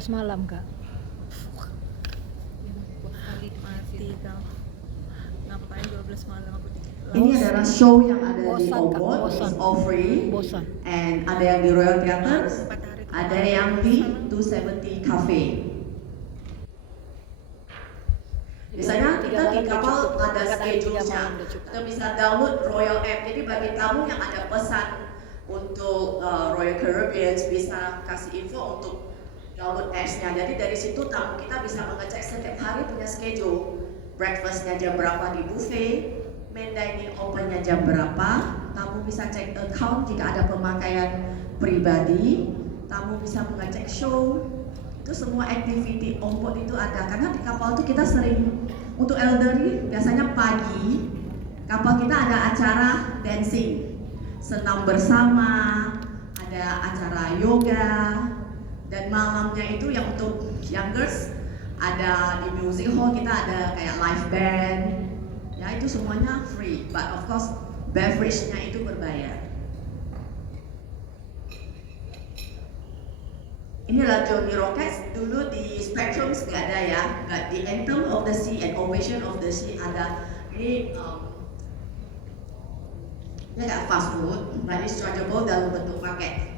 Malam Kak. Mati kau. Ngapain 12 malam aku di Ini adalah show yang ada di Bosan, Kak, Obot, bosan. it's all free. Bosan. And ada yang di Royal Theatre, ada yang di 270 Cafe. Biasanya kita di kapal ada schedule-nya. Kita bisa download Royal App. Jadi bagi tamu yang ada pesan untuk Royal Caribbean bisa kasih info untuk download apps-nya. Jadi dari situ tamu kita bisa mengecek setiap hari punya schedule. Breakfast-nya jam berapa di buffet, main dining open-nya jam berapa. Tamu bisa cek account jika ada pemakaian pribadi. Tamu bisa mengecek show. Itu semua activity on-board itu ada, karena di kapal itu kita sering untuk elderly biasanya pagi kapal kita ada acara dancing, senam bersama, ada acara yoga, dan malamnya itu yang untuk youngers ada di music hall kita ada kayak live band, ya itu semuanya free, but of course beverage-nya itu berbayar. Ini adalah Johnny Rockets, dulu di Spectrum nggak ada ya, nggak di Anthem of the Sea and Ovation of the Sea ada. Ini ini kayak fast food, but it's chargeable dalam bentuk paket.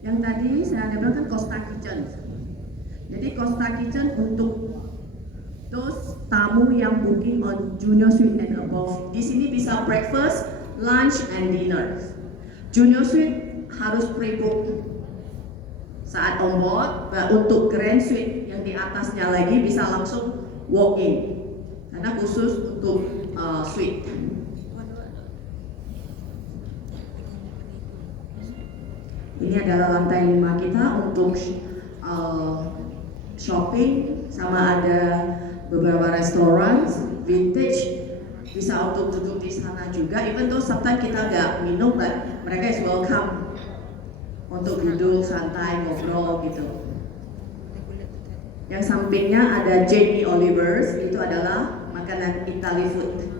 Yang tadi saya ada bilang kan Costa Kitchen. Jadi Costa Kitchen untuk those tamu yang booking on Junior Suite and above. Di sini bisa breakfast, lunch, and dinner. Junior Suite harus pre-book saat on board, untuk Grand Suite yang di atasnya lagi bisa langsung walk in karena khusus untuk suite. Ini adalah lantai 5 kita untuk shopping, sama ada beberapa restoran vintage. Bisa untuk duduk di sana juga, even though sometimes kita nggak minum, but mereka is welcome untuk duduk santai ngobrol gitu. Yang sampingnya ada Jamie Oliver's, itu adalah makanan Italy food.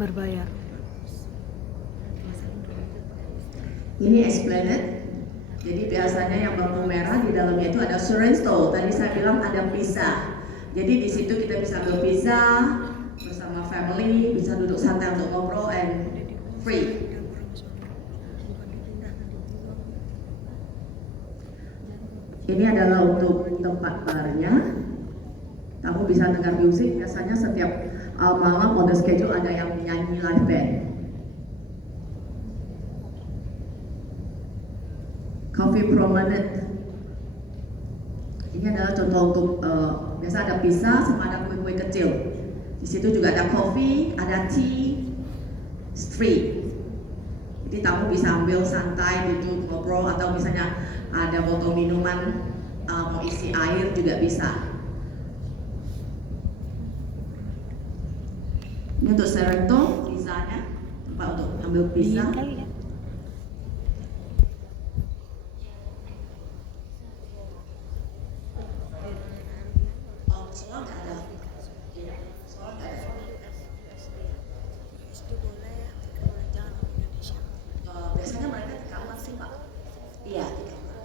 Berbayar. Ini Esplanade. Jadi biasanya yang bambu merah di dalamnya itu ada Sorrento. Tadi saya bilang ada pizza. Jadi di situ kita bisa berpizza bersama family, bisa duduk santai untuk ngobrol and free. Ini adalah untuk tempat barnya. Tamu bisa dengar musik. Biasanya setiap malam on the schedule ada yang nyanyi live band. Coffee Promenade. Ini adalah contoh untuk biasa ada pizza sama ada kue-kue kecil. Di situ juga ada coffee, ada tea, street. Jadi tamu bisa ambil santai, duduk ngobrol, atau misalnya ada botol minuman mau isi air juga bisa. Ini untuk Sorrento, pizzanya, tempat untuk ambil pizza. Biasanya mereka di kamar sih Pak. Iya di kamar.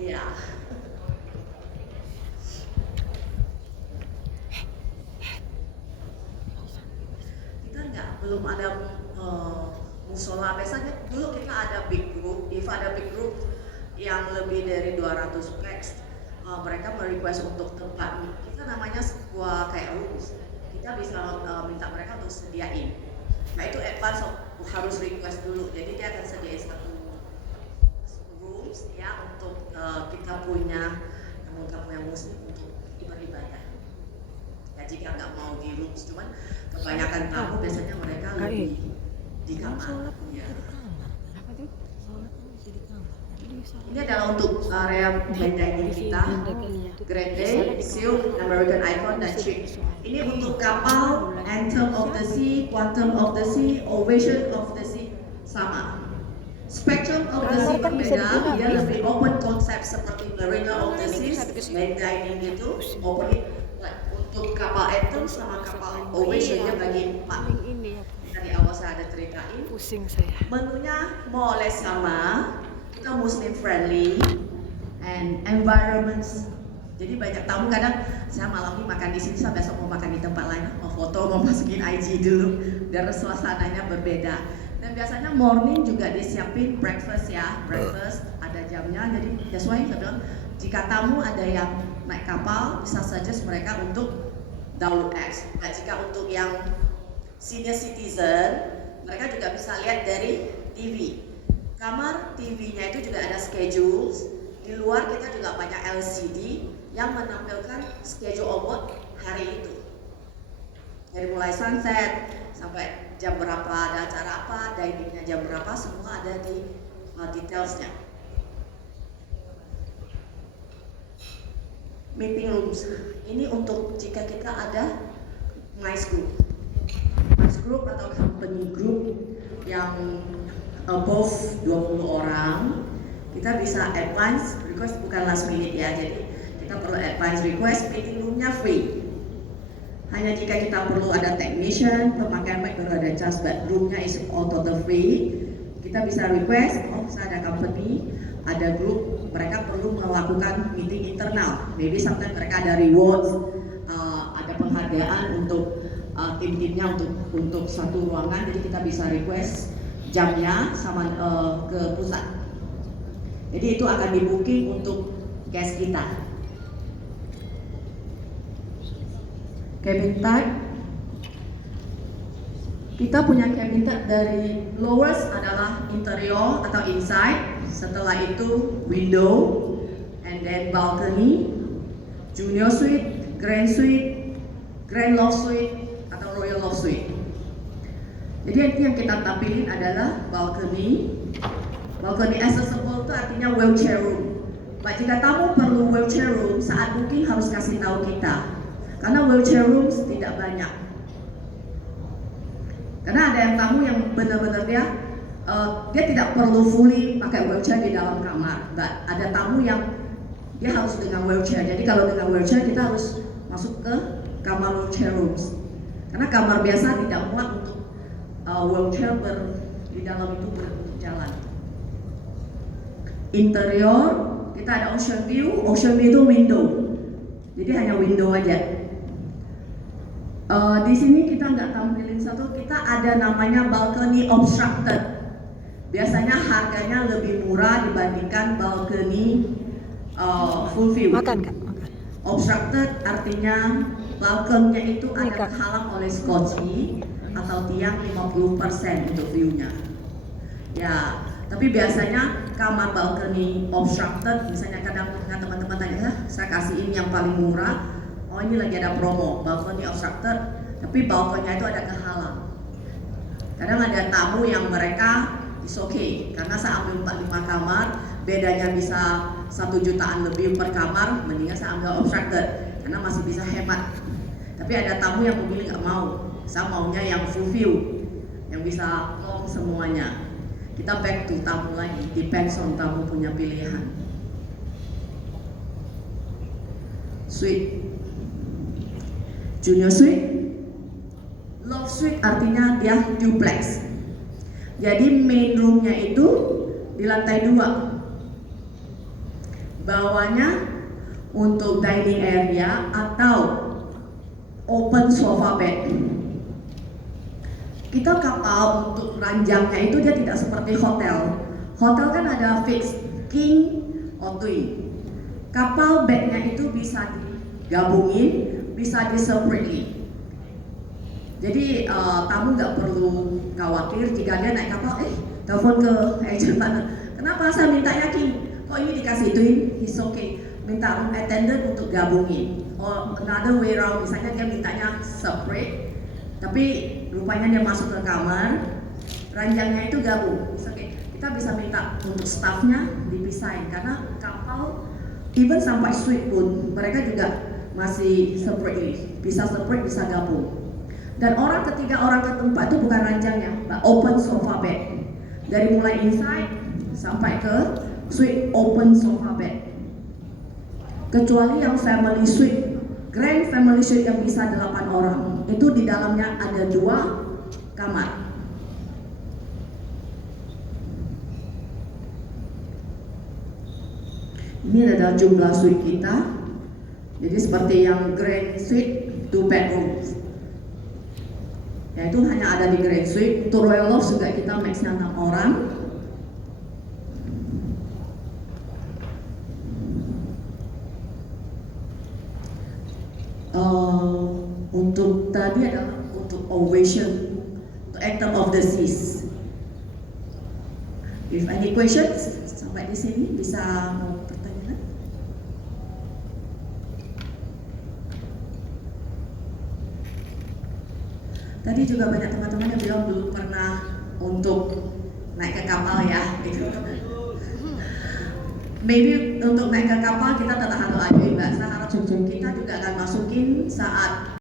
Iya. Kita belum ada musola. Biasanya dulu kita ada big group. If ada big group yang lebih dari 200 pax, mereka merequest untuk tempat. Kita namanya sebuah kayak rooms. Kita bisa minta mereka untuk sediain. Nah itu advance harus request dulu. Jadi dia akan sediain satu rooms ya untuk kita punya tamu-tamu yang muslim untuk beribadah. Ya jika nggak mau di rooms, cuman kebanyakan tamu biasanya mereka lebih di kamar. Ya. Ini adalah untuk area main dining kita, Grande, Silk, American Icon, dan Chic. Ini untuk kapal, Anthem of the Sea, Quantum of the Sea, Ovation of the Sea, sama. Spectrum of the Sea berbeda, dia lebih open konsep seperti Marina of the Sea, main dining itu, open it, like, Untuk kapal Athens sama kapal Oceannya bagi 4. Ini ya, Tadi awal saya ada ceritain. pusing saya. Menunya more or less sama. Kita Muslim friendly and environments. Jadi banyak tamu kadang saya malam ini makan di sini, saya besok mau makan di tempat lain, mau foto, mau masukin IG dulu, biar suasananya berbeda. Dan biasanya morning juga disiapin breakfast ya, breakfast ada jamnya. Jadi that's why saya bilang jika tamu ada yang naik kapal bisa suggest mereka untuk download apps. Nah, jika untuk yang senior citizen mereka juga bisa lihat dari TV. Kamar TV-nya itu juga ada schedule. Di luar kita juga banyak LCD yang menampilkan schedule onboard hari itu. Dari mulai sunset sampai jam berapa ada acara apa, diningnya jam berapa, semua ada di detailsnya. Meeting rooms ini untuk jika kita ada MICE group atau company group yang above 20 orang, kita bisa advance request, bukan last minute ya, jadi kita perlu advance request. Meeting roomnya free, hanya jika kita perlu ada technician, pemakaian mic baru ada charge, but roomnya is all total free. Kita bisa request, oh saya ada company, ada grup, mereka perlu melakukan meeting internal, maybe sometimes mereka ada rewards, ada penghargaan untuk tim-timnya untuk satu ruangan, jadi kita bisa request jamnya sama ke pusat. Jadi itu akan di booking untuk guest kita. Cabin type, kita punya cabin type dari lowest adalah interior atau inside, setelah itu window, and then balcony, junior suite, grand love suite atau royal love suite. Jadi yang kita tampilin adalah balcony. Balcony accessible itu artinya wheelchair room. Pak, jika tamu perlu wheelchair room, saat booking harus kasih tahu kita, karena wheelchair rooms tidak banyak. Karena ada yang tamu yang benar-benar dia tidak perlu fully pakai wheelchair di dalam kamar. Ada tamu yang dia harus dengan wheelchair. Jadi kalau dengan wheelchair kita harus masuk ke kamar wheelchair rooms. Karena kamar biasa tidak muat untuk wheelchair di dalam itu untuk jalan. Interior kita ada ocean view itu window. Jadi hanya window aja. Di sini kita nggak tampilin satu, kita ada namanya balcony obstructed. Biasanya harganya lebih murah dibandingkan balcony full view. Makan Kak, makan. Obstructed artinya balkonnya itu ada terhalang oleh skoci atau tiang 50% untuk view-nya. Ya, tapi biasanya kamar balcony obstructed, misalnya kadang teman-teman tanya, saya kasih ini yang paling murah. Oh ini lagi ada promo, balkoni obstructed, tapi balkonnya itu ada kehalang. Kadang ada tamu yang mereka is okay, karena saya ambil 45 kamar, bedanya bisa 1 jutaan lebih per kamar, mendingan saya ambil obstructed, karena masih bisa hemat. Tapi ada tamu yang memilih nggak mau, saya maunya yang full view, yang bisa long semuanya. Kita back to tamu lagi, depends on tamu punya pilihan. Suite, junior suite, love suite artinya dia duplex. Jadi main roomnya itu di lantai 2. Bawahnya untuk dining area atau open sofa bed. Kita kapal untuk ranjangnya itu dia tidak seperti hotel. Hotel kan ada fix king or twin. Kapal bednya itu bisa digabungin, bisa di-separately. Jadi tamu nggak perlu khawatir jika dia naik kapal, telepon ke agent partner, kenapa saya mintanya king? Kok ini dikasih twin? It's okay. Minta room attendant untuk gabungin. Or another way around, misalnya dia mintanya separate, tapi rupanya dia masuk ke kamar, ranjangnya itu gabung. It's okay. Kita bisa minta untuk staffnya dipisahin, karena kapal even sampai suite pun mereka juga masih separate, bisa separate, bisa gabung. Dan orang ketiga orang ke tempat itu bukan ranjangnya, open sofa bed. Dari mulai inside sampai ke suite open sofa bed. Kecuali yang family suite, Grand Family Suite yang bisa 8 orang. Itu di dalamnya ada 2 kamar. Ini adalah jumlah suite kita. Jadi seperti yang Grand Suite 2 bedrooms. Ya, itu hanya ada di Grand Suite. Untuk Royal Loft juga kita max-nya 6 orang. Untuk tadi adalah untuk Ovation, untuk Anthem of the Seas. If any questions sampai di sini bisa mau pertanyaan. Tadi juga banyak teman-teman yang bilang belum pernah untuk naik ke kapal ya, gitu. Maybe untuk naik ke kapal kita tetap harus ajuin Mbak. Saya harap kita juga akan masukin saat